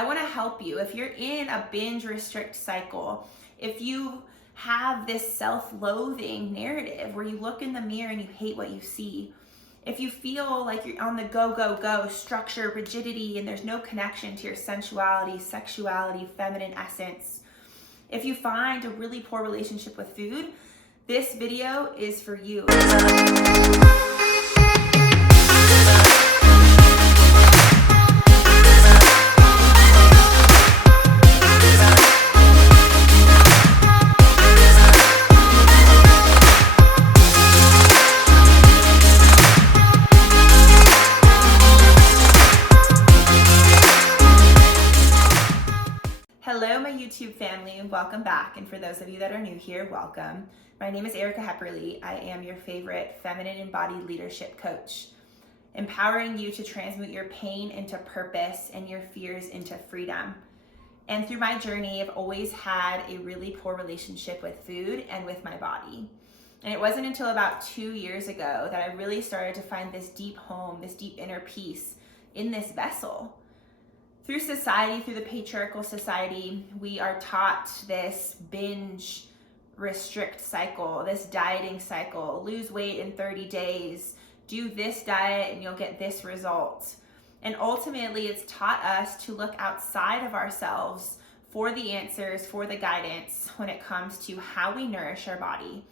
I want to help you. If you're in a binge restrict cycle, if you have this self-loathing narrative where you look in the mirror and you hate what you see, if you feel like you're on the go, go, go, structure, rigidity, and there's no connection to your sensuality, sexuality, feminine essence, if you find a really poor relationship with food, this video is for you. Hello, my YouTube family, and welcome back. And for those of you that are new here, welcome. My name is Erica Hepperly. I am your favorite feminine embodied leadership coach, empowering you to transmute your pain into purpose and your fears into freedom. And through my journey, I've always had a really poor relationship with food and with my body. And it wasn't until about 2 years ago that I really started to find this deep home, this deep inner peace in this vessel. Through society, through the patriarchal society, we are taught this binge restrict cycle, this dieting cycle, lose weight in 30 days, do this diet and you'll get this result. And ultimately, it's taught us to look outside of ourselves for the answers, for the guidance when it comes to how we nourish our body.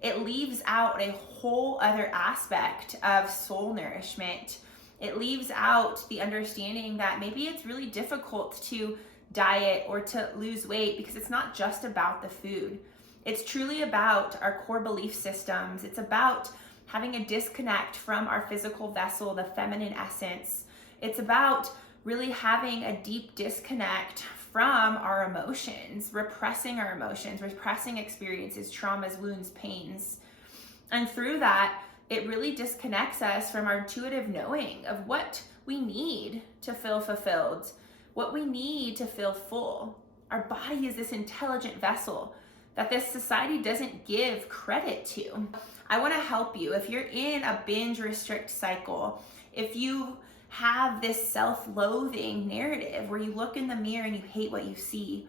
It leaves out a whole other aspect of soul nourishment. It leaves out the understanding that maybe it's really difficult to diet or to lose weight because it's not just about the food. It's truly about our core belief systems. It's about having a disconnect from our physical vessel, the feminine essence. It's about really having a deep disconnect from our emotions, repressing our emotions, repressing experiences, traumas, wounds, pains. And through that, it really disconnects us from our intuitive knowing of what we need to feel fulfilled, what we need to feel full. Our body is this intelligent vessel that this society doesn't give credit to. I want to help you. If you're in a binge restrict cycle, if you have this self-loathing narrative where you look in the mirror and you hate what you see,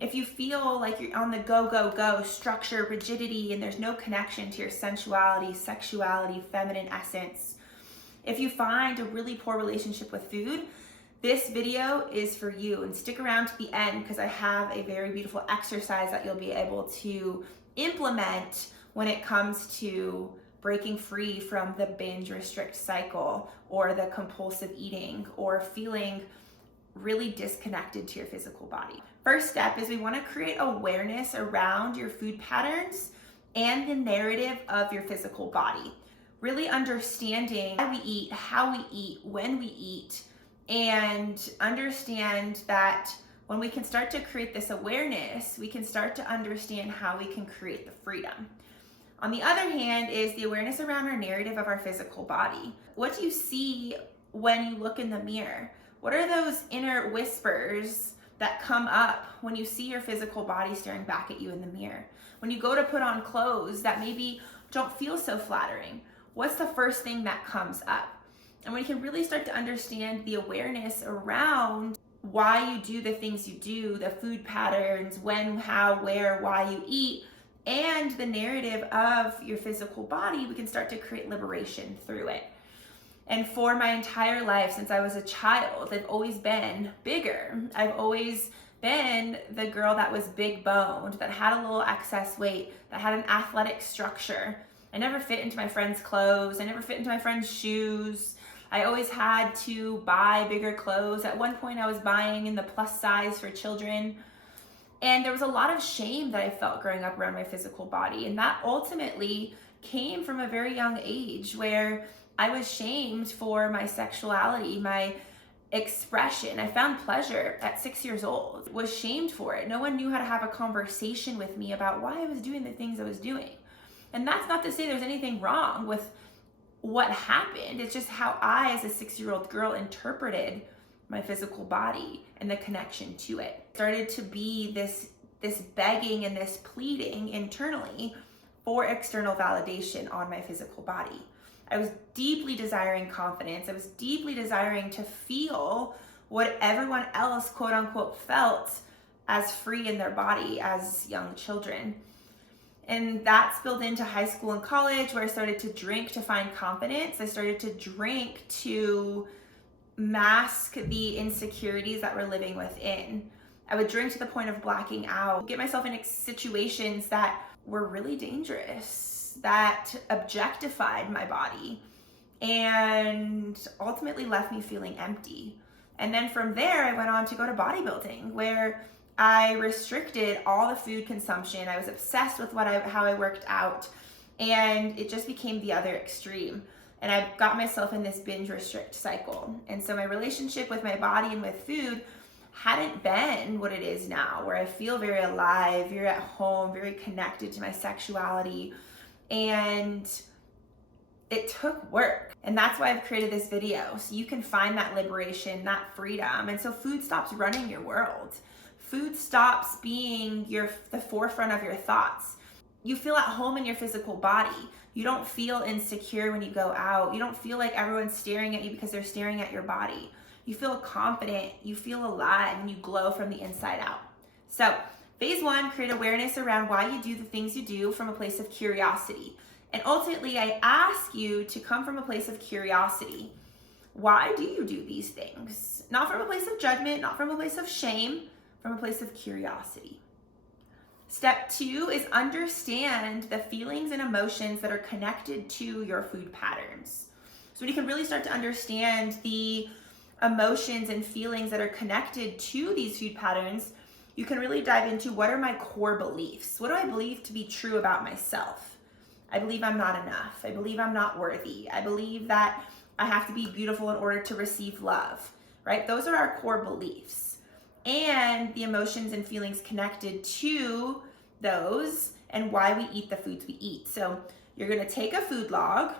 if you feel like you're on the go, go, go, structure, rigidity, and there's no connection to your sensuality, sexuality, feminine essence, if you find a really poor relationship with food, this video is for you. And stick around to the end because I have a very beautiful exercise that you'll be able to implement when it comes to breaking free from the binge restrict cycle or the compulsive eating or feeling really disconnected to your physical body. First step is we want to create awareness around your food patterns and the narrative of your physical body. Really understanding how we eat, how we eat, when we eat, and understand that when we can start to create this awareness, we can start to understand how we can create the freedom. On the other hand is the awareness around our narrative of our physical body. What do you see when you look in the mirror? What are those inner whispers that come up when you see your physical body staring back at you in the mirror? When you go to put on clothes that maybe don't feel so flattering, what's the first thing that comes up? And when you can really start to understand the awareness around why you do the things you do, the food patterns, when, how, where, why you eat, and the narrative of your physical body, we can start to create liberation through it. And for my entire life, since I was a child, I've always been bigger. I've always been the girl that was big boned, that had a little excess weight, that had an athletic structure. I never fit into my friends' clothes. I never fit into my friends' shoes. I always had to buy bigger clothes. At one point I was buying in the plus size for children. And there was a lot of shame that I felt growing up around my physical body. And that ultimately came from a very young age where I was shamed for my sexuality, my expression. I found pleasure at 6 years old, was shamed for it. No one knew how to have a conversation with me about why I was doing the things I was doing. And that's not to say there's anything wrong with what happened. It's just how I, as a 6-year-old girl, interpreted my physical body and the connection to it. It started to be this begging and this pleading internally for external validation on my physical body. I was deeply desiring confidence. I was deeply desiring to feel what everyone else, quote unquote, felt as free in their body as young children. And that spilled into high school and college, where I started to drink to find confidence. I started to drink to mask the insecurities that were living within. I would drink to the point of blacking out, get myself in situations that were really dangerous, that objectified my body, and ultimately left me feeling empty. And then from there, I went on to go to bodybuilding, where I restricted all the food consumption. I was obsessed with how I worked out, and it just became the other extreme. And I got myself in this binge restrict cycle. And so my relationship with my body and with food hadn't been what it is now, where I feel very alive, very at home, very connected to my sexuality. And it took work. And that's why I've created this video, so you can find that liberation, that freedom. And so food stops running your world. Food stops being the forefront of your thoughts. You feel at home in your physical body. You don't feel insecure when you go out. You don't feel like everyone's staring at you because they're staring at your body. You feel confident, you feel alive, and you glow from the inside out. So phase 1, create awareness around why you do the things you do from a place of curiosity. And ultimately, I ask you to come from a place of curiosity. Why do you do these things? Not from a place of judgment, not from a place of shame, from a place of curiosity. Step 2 is understand the feelings and emotions that are connected to your food patterns. So when you can really start to understand the emotions and feelings that are connected to these food patterns, you can really dive into, what are my core beliefs? What do I believe to be true about myself? I believe I'm not enough. I believe I'm not worthy. I believe that I have to be beautiful in order to receive love, right? Those are our core beliefs. And the emotions and feelings connected to those, and why we eat the foods we eat. So you're gonna take a food log,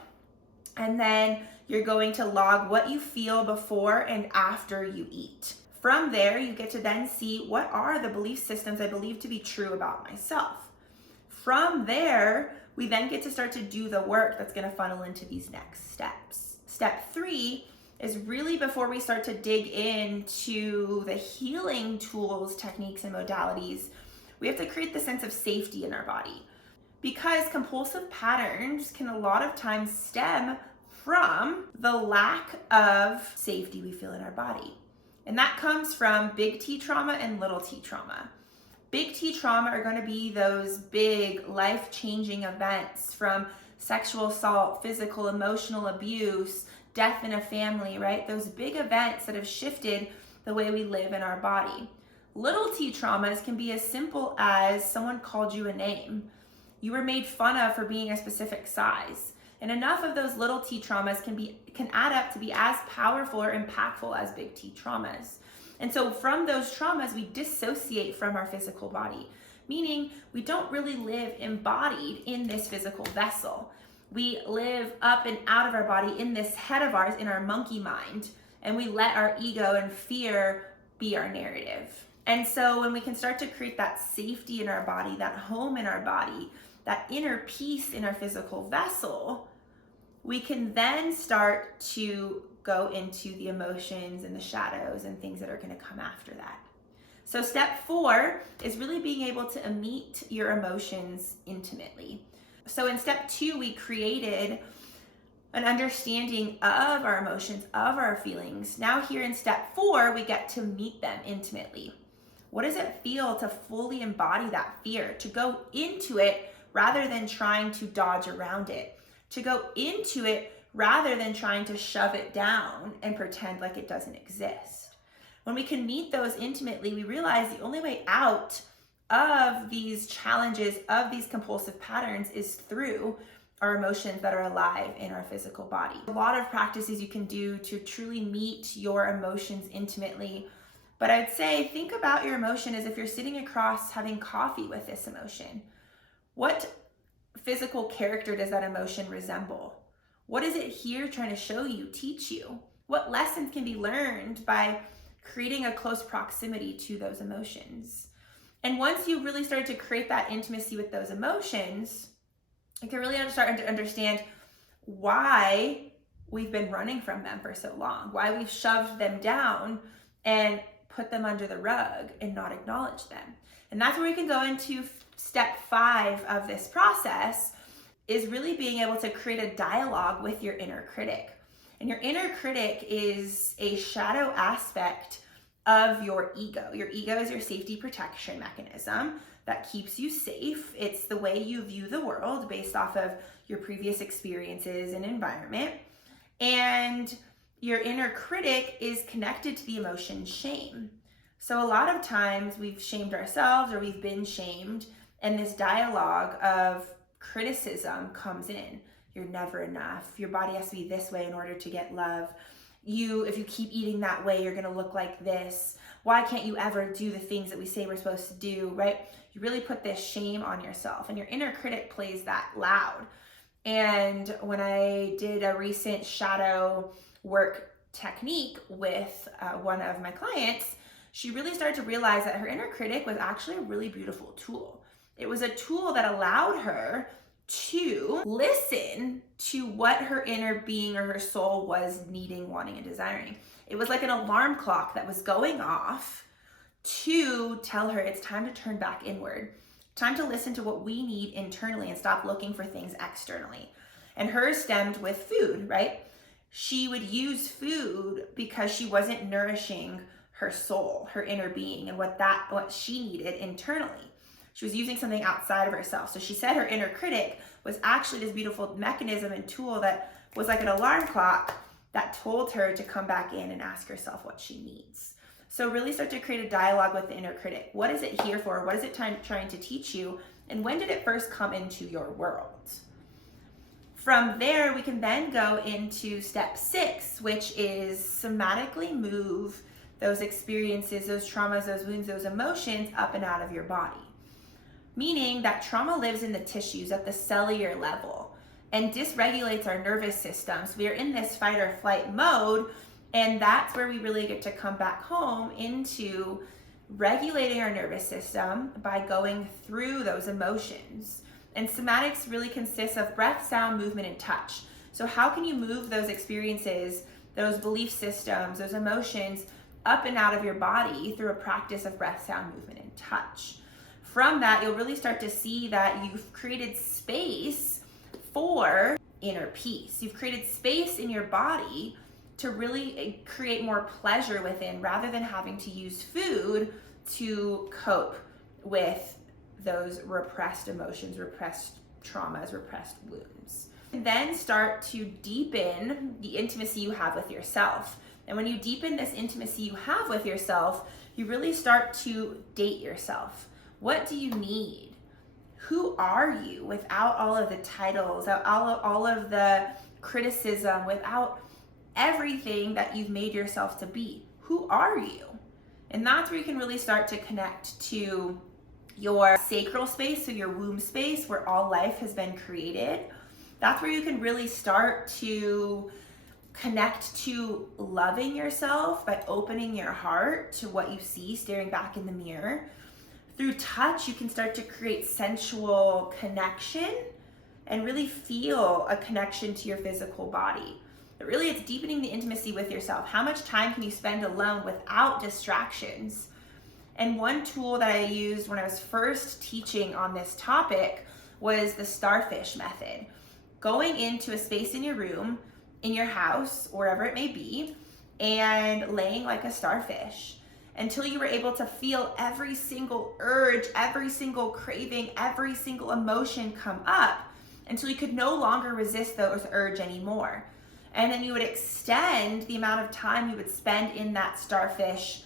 and then you're going to log what you feel before and after you eat. From there, you get to then see, what are the belief systems I believe to be true about myself. From there, we then get to start to do the work that's gonna funnel into these next steps. Step 3 is really before we start to dig into the healing tools, techniques, and modalities, we have to create the sense of safety in our body. Because compulsive patterns can a lot of times stem from the lack of safety we feel in our body. And that comes from big T trauma and little t trauma. Big T trauma are going to be those big life-changing events, from sexual assault, physical, emotional abuse, death in a family, right? Those big events that have shifted the way we live in our body. Little t traumas can be as simple as someone called you a name. You were made fun of for being a specific size. And enough of those little t traumas can add up to be as powerful or impactful as big T traumas. And so from those traumas, we dissociate from our physical body, meaning we don't really live embodied in this physical vessel. We live up and out of our body in this head of ours, in our monkey mind, and we let our ego and fear be our narrative. And so when we can start to create that safety in our body, that home in our body, that inner peace in our physical vessel, we can then start to go into the emotions and the shadows and things that are going to come after that. So step 4 is really being able to meet your emotions intimately. So in step 2, we created an understanding of our emotions, of our feelings. Now here in step 4, we get to meet them intimately. What does it feel to fully embody that fear, to go into it rather than trying to dodge around it, to go into it rather than trying to shove it down and pretend like it doesn't exist? When we can meet those intimately, we realize the only way out of these challenges, of these compulsive patterns, is through our emotions that are alive in our physical body. A lot of practices you can do to truly meet your emotions intimately. But I'd say, think about your emotion as if you're sitting across having coffee with this emotion. What physical character does that emotion resemble? What is it here trying to show you, teach you? What lessons can be learned by creating a close proximity to those emotions? And once you really start to create that intimacy with those emotions, you can really start to understand why we've been running from them for so long, why we've shoved them down and put them under the rug and not acknowledge them. And that's where we can go into step 5 of this process, is really being able to create a dialogue with your inner critic. And your inner critic is a shadow aspect of your ego. Your ego is your safety protection mechanism that keeps you safe. It's the way you view the world based off of your previous experiences and environment. And your inner critic is connected to the emotion shame. So a lot of times we've shamed ourselves or we've been shamed, and this dialogue of criticism comes in. You're never enough. Your body has to be this way in order to get love. If you keep eating that way, you're going to look like this. Why can't you ever do the things that we say we're supposed to do, right? You really put this shame on yourself, and your inner critic plays that loud. And when I did a recent shadow work technique with one of my clients, she really started to realize that her inner critic was actually a really beautiful tool. It was a tool that allowed her to listen to what her inner being or her soul was needing, wanting, and desiring. It was like an alarm clock that was going off to tell her it's time to turn back inward, time to listen to what we need internally and stop looking for things externally. And hers stemmed with food, right? She would use food because she wasn't nourishing her soul, her inner being, and what she needed internally. She was using something outside of herself. So she said her inner critic was actually this beautiful mechanism and tool that was like an alarm clock that told her to come back in and ask herself what she needs. So really start to create a dialogue with the inner critic. What is it here for? What is it trying to teach you? And when did it first come into your world? From there, we can then go into step 6, which is somatically move those experiences, those traumas, those wounds, those emotions up and out of your body. Meaning that trauma lives in the tissues at the cellular level and dysregulates our nervous system. So we are in this fight or flight mode, and that's where we really get to come back home into regulating our nervous system by going through those emotions. And somatics really consists of breath, sound, movement, and touch. So how can you move those experiences, those belief systems, those emotions up and out of your body through a practice of breath, sound, movement, and touch? From that, you'll really start to see that you've created space for inner peace. You've created space in your body to really create more pleasure within, rather than having to use food to cope with those repressed emotions, repressed traumas, repressed wounds. And then start to deepen the intimacy you have with yourself. And when you deepen this intimacy you have with yourself, you really start to date yourself. What do you need? Who are you without all of the titles, all of the criticism, without everything that you've made yourself to be? Who are you? And that's where you can really start to connect to your sacral space, so your womb space where all life has been created. That's where you can really start to connect to loving yourself by opening your heart to what you see staring back in the mirror. Through touch, you can start to create sensual connection and really feel a connection to your physical body. But really, it's deepening the intimacy with yourself. How much time can you spend alone without distractions? And one tool that I used when I was first teaching on this topic was the starfish method. Going into a space in your room, in your house, wherever it may be, and laying like a starfish until you were able to feel every single urge, every single craving, every single emotion come up, until you could no longer resist those urge anymore. And then you would extend the amount of time you would spend in that starfish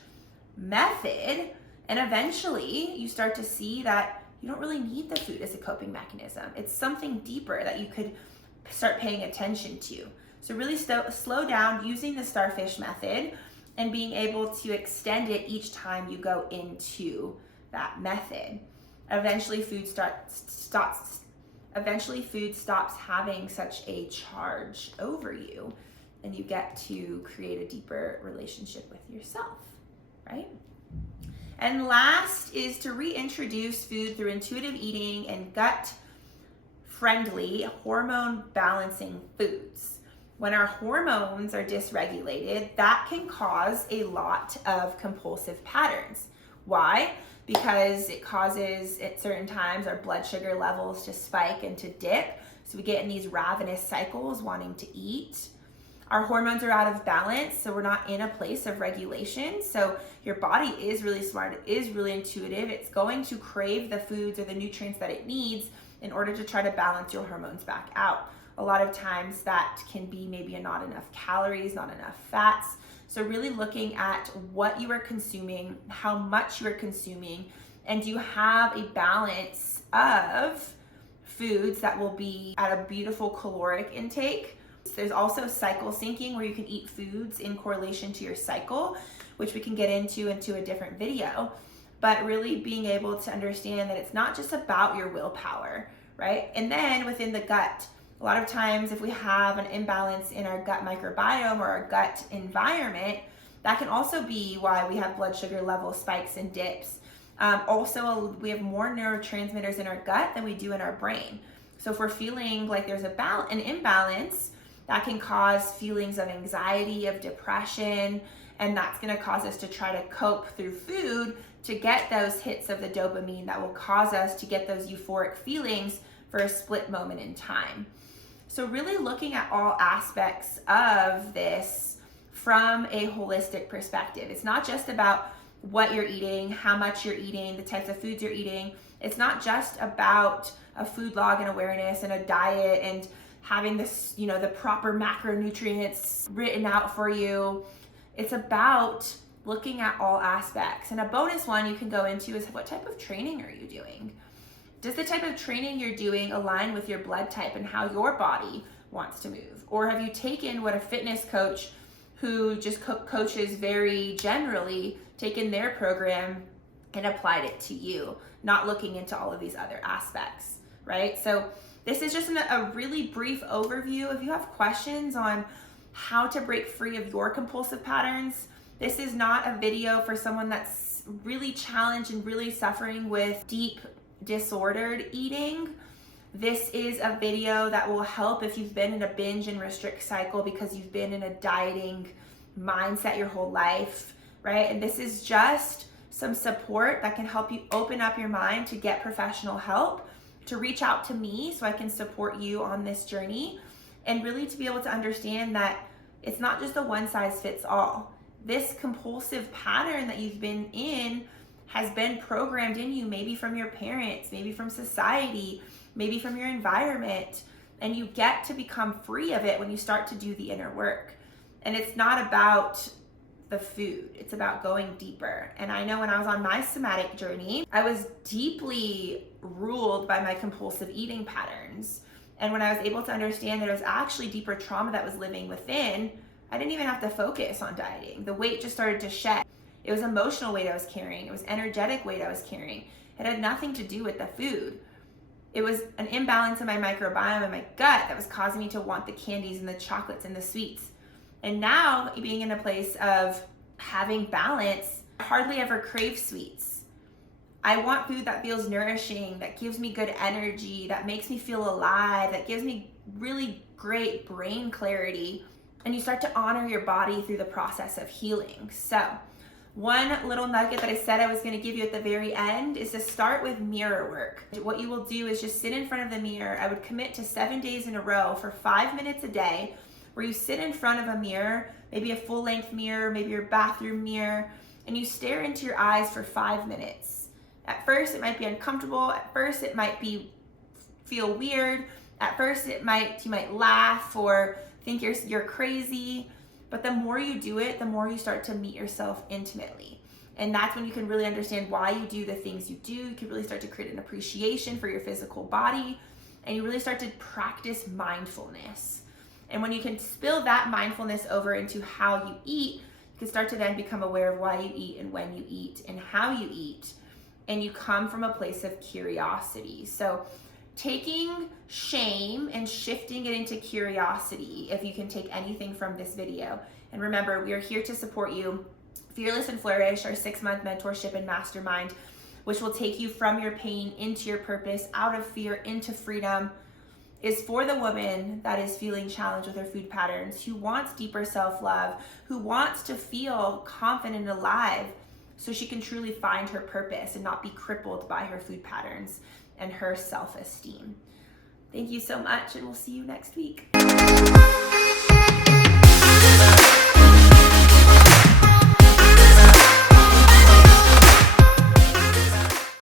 method, and eventually you start to see that you don't really need the food as a coping mechanism. It's something deeper that you could start paying attention to. So really slow down using the starfish method and being able to extend it each time you go into that method. Eventually food stops having such a charge over you, and you get to create a deeper relationship with yourself, right? And last is to reintroduce food through intuitive eating and gut-friendly, hormone-balancing foods. When our hormones are dysregulated, that can cause a lot of compulsive patterns. Why? Because it causes at certain times our blood sugar levels to spike and to dip. So we get in these ravenous cycles wanting to eat. Our hormones are out of balance, so we're not in a place of regulation. So your body is really smart, it is really intuitive. It's going to crave the foods or the nutrients that it needs in order to try to balance your hormones back out. A lot of times that can be maybe not enough calories, not enough fats. So really looking at what you are consuming, how much you are consuming, and do you have a balance of foods that will be at a beautiful caloric intake. There's also cycle syncing, where you can eat foods in correlation to your cycle, which we can get into a different video. But really being able to understand that it's not just about your willpower, right? And then within the gut, a lot of times if we have an imbalance in our gut microbiome or our gut environment, that can also be why we have blood sugar level spikes and dips. Also, we have more neurotransmitters in our gut than we do in our brain. So if we're feeling like there's an imbalance, that can cause feelings of anxiety, of depression, and that's going to cause us to try to cope through food to get those hits of the dopamine that will cause us to get those euphoric feelings for a split moment in time. So really looking at all aspects of this from a holistic perspective. It's not just about what you're eating, how much you're eating, the types of foods you're eating. It's not just about a food log and awareness and a diet and having this, the proper macronutrients written out for you. It's about looking at all aspects. And a bonus one you can go into is, what type of training are you doing? Does the type of training you're doing align with your blood type and how your body wants to move? Or have you taken what a fitness coach who just coaches very generally, taken their program and applied it to you, not looking into all of these other aspects, right? So this is just a really brief overview. If you have questions on how to break free of your compulsive patterns, this is not a video for someone that's really challenged and really suffering with deep disordered eating. This is a video that will help if you've been in a binge and restrict cycle because you've been in a dieting mindset your whole life, right? And this is just some support that can help you open up your mind to get professional help, to reach out to me so I can support you on this journey, and really to be able to understand that it's not just a one size fits all. This compulsive pattern that you've been in has been programmed in you, maybe from your parents, maybe from society, maybe from your environment, and you get to become free of it when you start to do the inner work. And it's not about the food, it's about going deeper. And I know when I was on my somatic journey, I was deeply ruled by my compulsive eating patterns. And when I was able to understand that it was actually deeper trauma that was living within, I didn't even have to focus on dieting. The weight just started to shed. It was emotional weight I was carrying. It was energetic weight I was carrying. It had nothing to do with the food. It was an imbalance in my microbiome and my gut that was causing me to want the candies and the chocolates and the sweets. And now, being in a place of having balance, I hardly ever crave sweets. I want food that feels nourishing, that gives me good energy, that makes me feel alive, that gives me really great brain clarity. And you start to honor your body through the process of healing. So, one little nugget that I said I was going to give you at the very end is to start with mirror work. What you will do is just sit in front of the mirror. I would commit to 7 days in a row for 5 minutes a day, where you sit in front of a mirror, maybe a full-length mirror, maybe your bathroom mirror, and you stare into your eyes for 5 minutes. At first, it might be uncomfortable. At first, it might feel weird. At first, you might laugh or think you're crazy. But the more you do it, the more you start to meet yourself intimately. And that's when you can really understand why you do the things you do. You can really start to create an appreciation for your physical body, and you really start to practice mindfulness. And when you can spill that mindfulness over into how you eat, you can start to then become aware of why you eat and when you eat and how you eat. And you come from a place of curiosity. So taking shame and shifting it into curiosity, if you can take anything from this video. And remember, we are here to support you. Fearless and Flourish, our 6-month mentorship and mastermind, which will take you from your pain into your purpose, out of fear into freedom. is for the woman that is feeling challenged with her food patterns, who wants deeper self-love, who wants to feel confident and alive so she can truly find her purpose and not be crippled by her food patterns and her self-esteem. Thank you so much, and we'll see you next week.